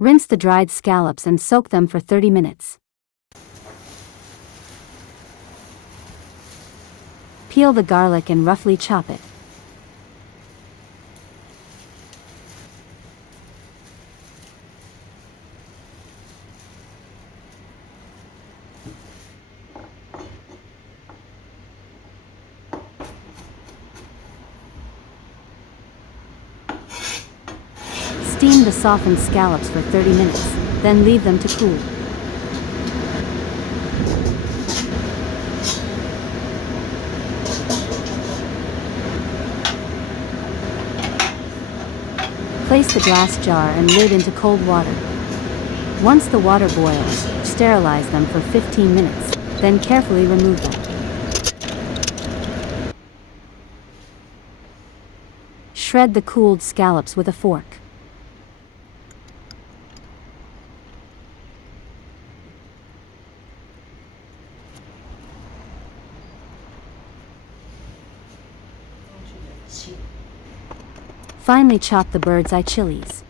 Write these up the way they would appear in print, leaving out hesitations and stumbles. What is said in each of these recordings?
Rinse the dried scallops and soak them for 30 minutes. Peel the garlic and roughly chop it. Steam the softened scallops for 30 minutes, then leave them to cool. Place the glass jar and lid into cold water. Once the water boils, sterilize them for 15 minutes, then carefully remove them. Shred the cooled scallops with a fork. Finely chop the bird's eye chilies.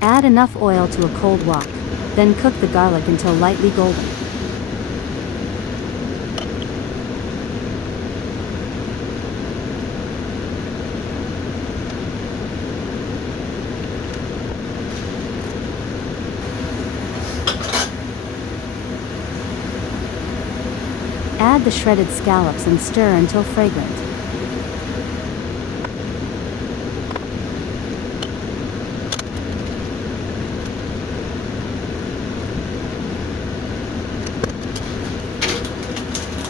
Add enough oil to a cold wok, then cook the garlic until lightly golden. Add the shredded scallops and stir until fragrant.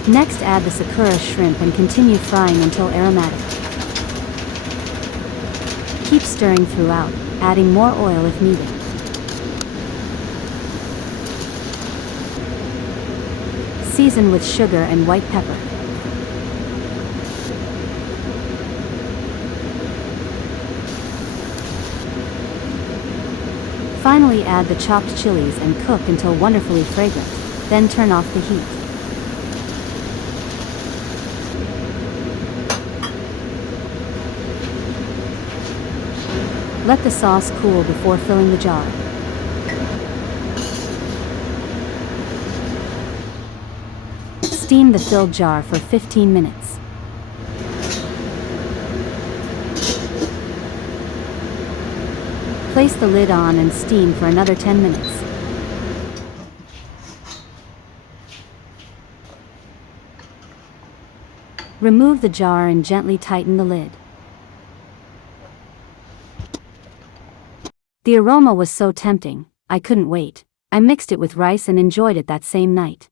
Next, add the Sakura shrimp and continue frying until aromatic. Keep stirring throughout, adding more oil if needed. Season with sugar and white pepper. Finally, add the chopped chilies and cook until wonderfully fragrant, then turn off the heat. Let the sauce cool before filling the jar. Steam the filled jar for 15 minutes. Place the lid on and steam for another 10 minutes. Remove the jar and gently tighten the lid. The aroma was so tempting, I couldn't wait. I mixed it with rice and enjoyed it that same night.